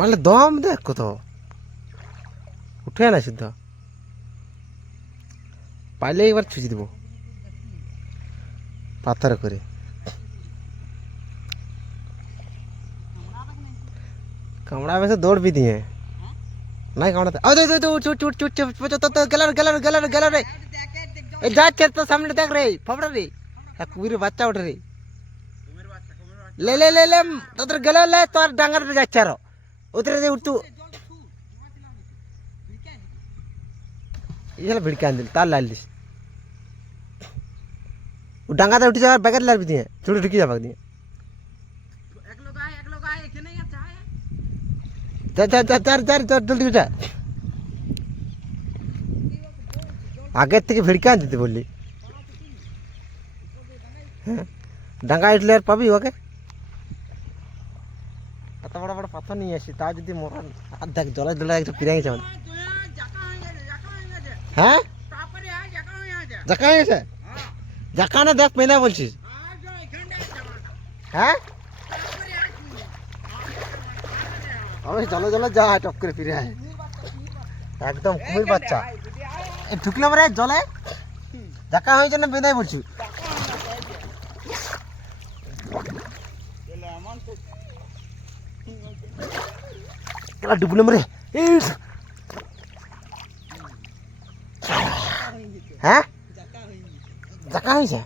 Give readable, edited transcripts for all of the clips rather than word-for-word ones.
মারলে দম দেখ কত উঠে না শুদ্ধ পাইলে একবার ছুঁচি দেবো পাথর করে কামড়া বেশি দৌড় भी दिए नहीं कामड़ा अरे दे दे चुट चुट चुट चुट तो गलर रे ए जा चल तो सामने देख रे फबड़ा रे कुबीर बच्चा उठ रे ले ले ले ले तो उधर गलर ले तो डांगर पे जाच्छा रो उधर दे उठ तू ये ला भिड़का अंदर ताल लाल दिस वो डांगा तो उठ जा बैगर लाल भी दिए छोड़ ढुकी जा भाग दिए जा जा जा जा जा जल्दी जा आगे থেকে ভিড়কা দিতে বললি হ্যাঁ ডাঙ্গা উঠলে আর পাবি ওকে এত বড় বড় পাথর নিয়ে আসি তা যদি মরণ আর দেখ জলে জলে একটা পিরাই গেছে হ্যাঁ জাকা হয়েছে জাকা না দেখ পেনা বলছিস হ্যাঁ আমি জলে জলে যা টপ করে ফিরে আয় একদম কুমির বাচ্চা ঢুকলাম রে জলে জাকা হয়েছে না বেঁধাই বলছি ডুবলাম রে হ্যাঁ জাকা হয়েছে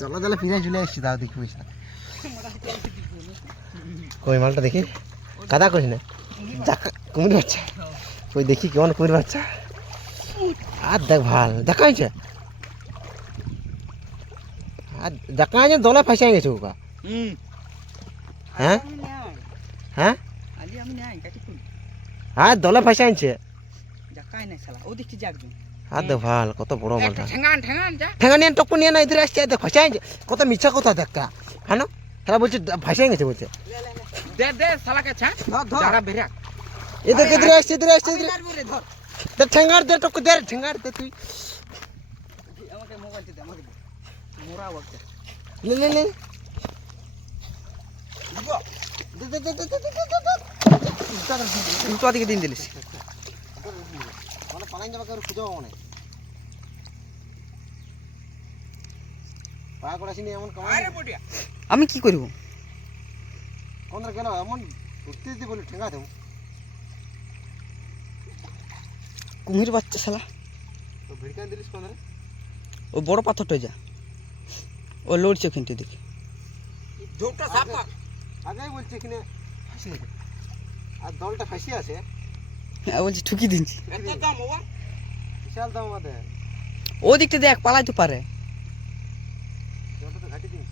জলে জলে ফিরে চলে এসছি তাও দেখি পয়সা কই মালটা দেখি কাদা করিস না জাকা কুমির বাচ্চা কই দেখি কেমন কুমির বাচ্চা আর দেখ ভাল জাকা হয়েছে আর জাকা হয়েছে দলে ফাঁসিয়ে গেছে ওকা হ্যাঁ হ্যাঁ হ্যাঁ দলে ফাঁসিয়ে আনছে আর দেখ ভাল কত বড় মালটা ঠেঙ্গা নিয়ে টক্কর নিয়ে না ইধর আসছে দেখ ফাঁসিয়ে আনছে কত মিথ্যা কথা দেখ হ্যাঁ না খেলা বলছে ফাঁসিয়ে গেছে বলছে इधर किधर আসছে इधर আসছে इधर ঠেঙ্গার দে টক দে ঠেঙ্গার দে তুই আমাকে মোবাইল দে আমাকে মোরা ওকে লে লে লে দে দে দে দে তো দিকে দিন দিলিস মানে পালাইন যাবা করে খুঁজো মনে পা করাছিনি এমন কামাই আরে পটিয়া আমি কি করব কোনরা গেল এমন উঠতে দিতে বলে ঠেঙ্গা দেব কুমির বাচ্চা শালা তো ভিড়কা দিলিস কোন রে ও বড় পাথরটা যা ও লড়ছে ওখানতে দেখি ঝোপটা সাপা আগেই বলছে এখানে ফাঁসি আর দলটা ফাঁসি আছে হ্যাঁ বলছি ঠুকি দিনছি এত দাম ওয়া বিশাল দাম আমাদের ও দিকটা দেখ পালাইতে পারে জলটা তো ঘাটি দিন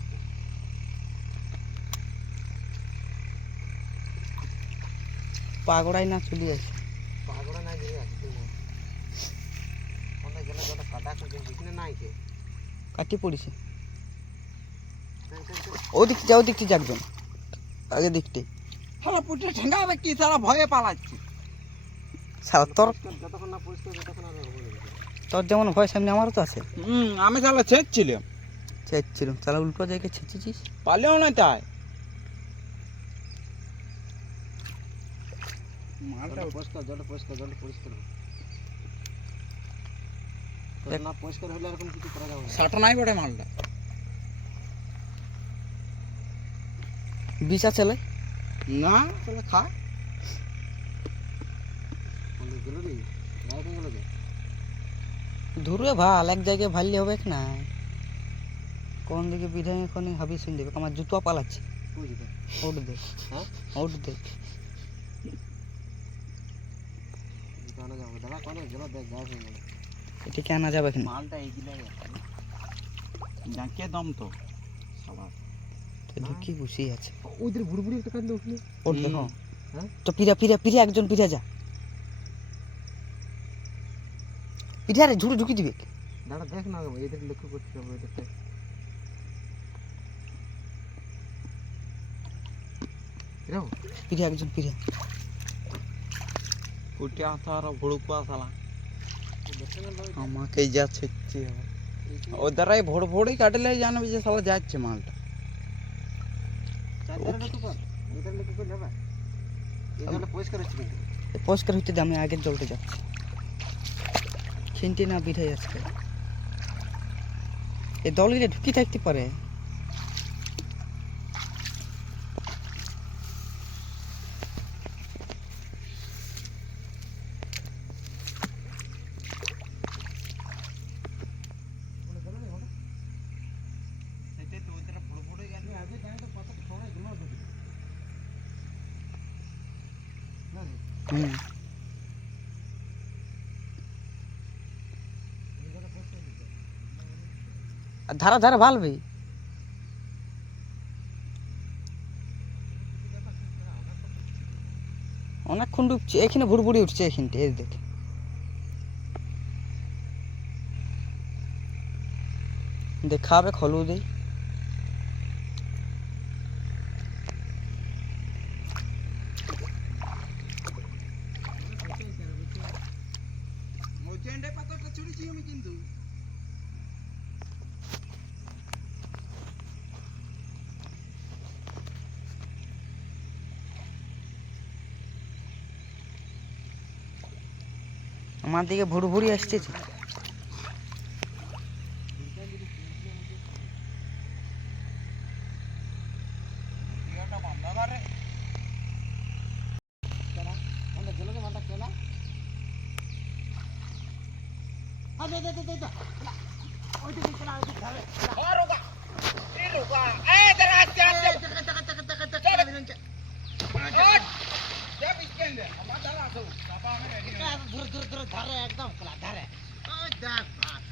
পাগড়াই না চলে আসে পাগড়া না গিয়ে আসে কোনটা গেলে যত কাটা করে দিনে নাই কে কাটি পড়িছে ও দিক যাও দিকটি যাকজন আগে দিকটি শালা পুটে ঠেঙ্গা হবে কি শালা ভয়ে পালাচ্ছে শালা তোর যতক্ষণ না পরিষ্কার ততক্ষণ আর হবে তোর যেমন ভয় সামনে আমারও তো আছে আমি শালা ছেঁচছিলাম শালা উল্টো জায়গায় ছেঁচেছিস পালেও না তাই মালটা পরিষ্কার জল পরিষ্কার না পরিষ্কার হলে এরকম কিছু করা যাবে না সাটা নাই বড় মালটা বিছা চলে না চলে খা কোন গেল রে নাই কোন গেল রে ধুরবে ভাল এক জায়গায় ভাললে হবে না কোন দিকে বিধান এখন হাবি শুন দেবে আমার জুতো পালাচ্ছে ওঠ দে হ্যাঁ ওঠ দে জানা যাবে দাদা কোন গেল দেখ যাবে এটা কেন যাবে এখন মালটা এইগুলাই জাকে দম তো সবার তো ঢুকি বসে আছে ওইদের বুড়বুড়ি একটা কান্দে উঠলে ওঠ দেখো হ্যাঁ তো পিরা একজন পিরা যা পিরারে ঝুড়ি ঢুকি দিবে দাদা দেখ না এদের লক্ষ্য করতে হবে এদেরকে পিরা একজন পিরা ফুটে আসা আর ভড়ুকুয়া শালা আমাকে যা ছেঁচছে ওদারাই ভড় ভড়ই কাটলে জানবি যে শালা যাচ্ছে মালটা পরিষ্কার হইতে দে, আমি আগের জলতে যাচ্ছি। খিনটি না বিধাই আজকে এই দলগুলো ঢুকি থাকতে পারে। আর ধারা ধারা ভালবে অনেকক্ষণ ডুবছে। এখানে ভুড়ভুড়ি উঠছে এখানটা, এই দেখ। দেখাবে হলুদ কিন্তু আমার দিকে ভুড়ভুড়ি আসছে।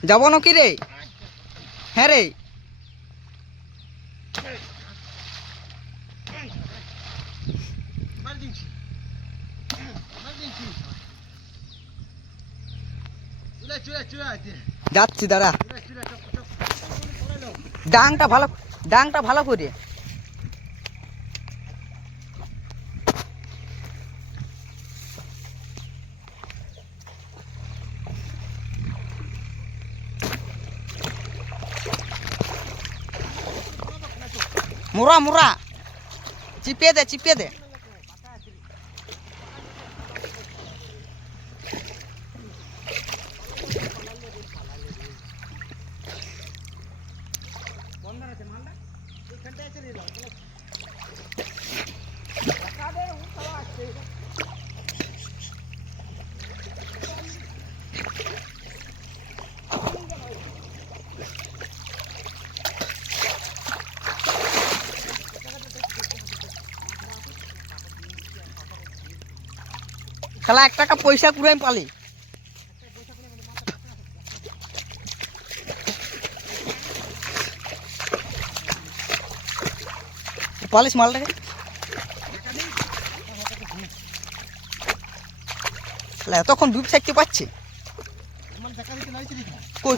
যাব নাকি রে? হ্যাঁ রে, যাচ্ছি দাঁড়া। ডাংটা ভালো করে মোরা চিপে দে। শালা 1 টাকা পয়সা পুরো আমি পালি। পালিস মালটাকে এতক্ষণ ডুব থাকতে পারছে। কই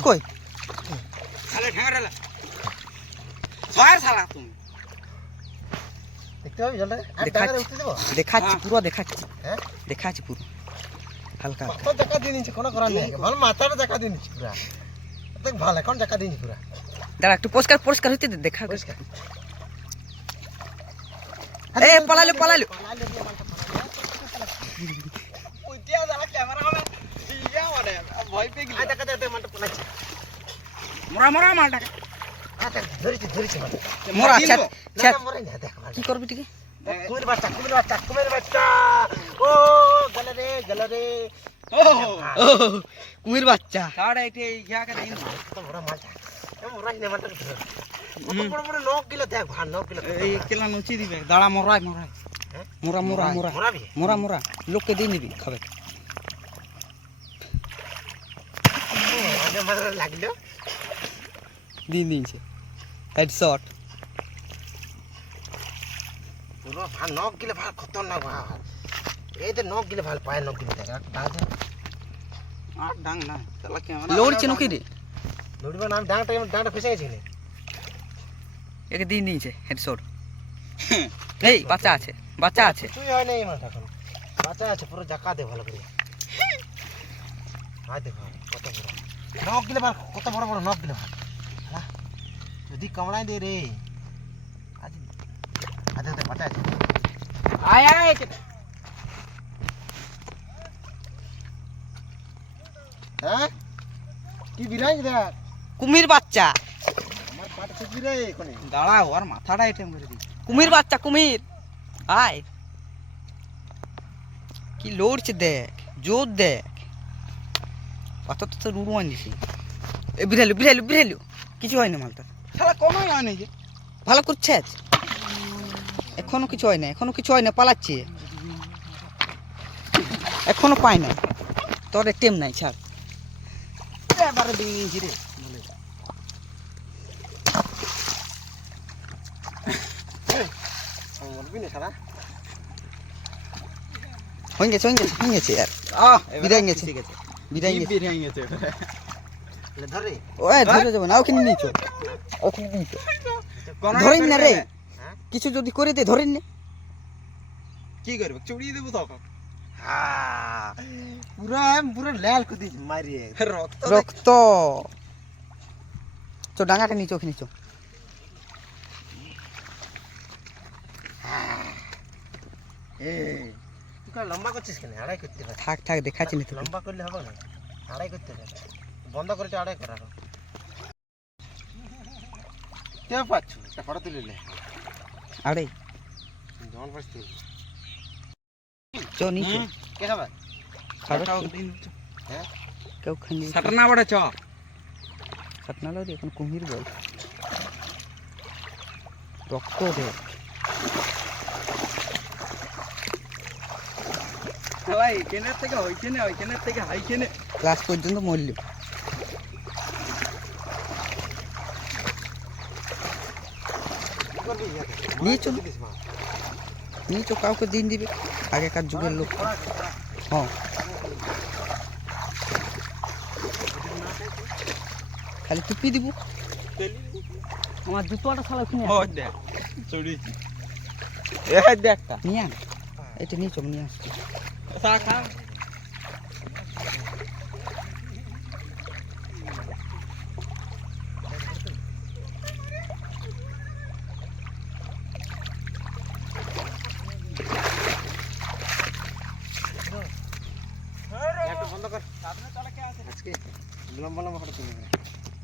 দেখাচ্ছি পুরো, দেখাচ্ছি পুরো হালকা দেখা দিয়ে নিচ্ছে। কোনো করার নেই, ভালো মাথাটা দেখা দিয়ে নিচ্ছে পুরা। দেখ ভালো এখন দেখা দিয়েছি পুরা। দাঁড়া একটু পরিষ্কার হইতে দেখা। এ পালাইলো কি করবি ঠিক কুমির বাচ্চা কুমির বাচ্চা দাঁড়া মোরা লোককে দিয়ে নিবি খাবে। লাগলো দিয়েছে হেডশট পুরো ভাল নখ গিলে ভাল খতরনাক ভাল। এই তো নখ গিলে ভাল পায়, নখ গিলে দেখ ডাং না চালা ক্যামেরা লড়ছে নাকি রে? লড়িবা না, আমি ডাংটা ফেসে গেছি। একে দিয়ে নিয়েছে হেডশট। এই বাচ্চা আছে তুই হয় না এই মাথা এখন বাচ্চা আছে পুরো জাকা দে ভালো করে। হাই দেখো কত বড় নখ গিলে ভাল, কত বড় নখ গিলে ভাল। যদি কামড়াই দে রে আজ আয় আয় হ্যাঁ কি বিরাই দেখ কুমির বাচ্চা আমার পাট ছুটবি রে এখানে দাঁড়াও আর মাথাটা এটেম করে দিই কুমির বাচ্চা কুমির আয় কি লড়ছে দেখ জোর দেখ পাথর তো রুড়ু আনিছি এ বিড়ালু বিড়ালু বিড়ালু কিছু হয় না মালটা শালা কোনোই হয় না যে ভালো করছে এখনো কিছু হয় না এখনো কিছু হয় না পালাচ্ছে এখনো পায় না তোর টেম নাই ছাড় এবারে দিয়েছি রে মরবি না সারা হয়ে গেছে আর বিদায় গেছে বিদায় গেছে ধরে ওই ধরে যাবো না ওখানে নিচো ধরেন না রে কিছু যদি করে দে ধরেন না কি করবে চুড়িয়ে দেবো তখন পুরা পুরো লাল করে দিয়েছি মারিয়ে রক্ত তো ডাঙাটা নিচো ওখানে নিচো তুই লম্বা করছিস কেন আড়াই করতে পারে থাক দেখাচ্ছি না লম্বা করলে হবে না আড়াই করতে পারে বন্ধ করেছে আড়াই করা কেউ পাচ্ছ একটা ফটো তুলিলে আরে জমন পাচ্ছ তুই চো নিচে কে খাবে খাবে হ্যাঁ কেউ খানি সাটনা বড় চ সাটনা লো এখন কুমির বল রক্ত দে ভাই কেনের থেকে ওইখানের থেকে হাইখানে ক্লাস পর্যন্ত মরল নিচো কাউকে দিন দিবে আগেকার যুগের লোক হ্যাঁ খালি টুপি দিব আমার জুতোটা শালা কিনে দেখ চড়িয়েছি একটা নিয়ে আন এটা নিচো নিয়ে আসছি খা বন্ধ কর আজকে লম্বা লম্বা ফটো তুলে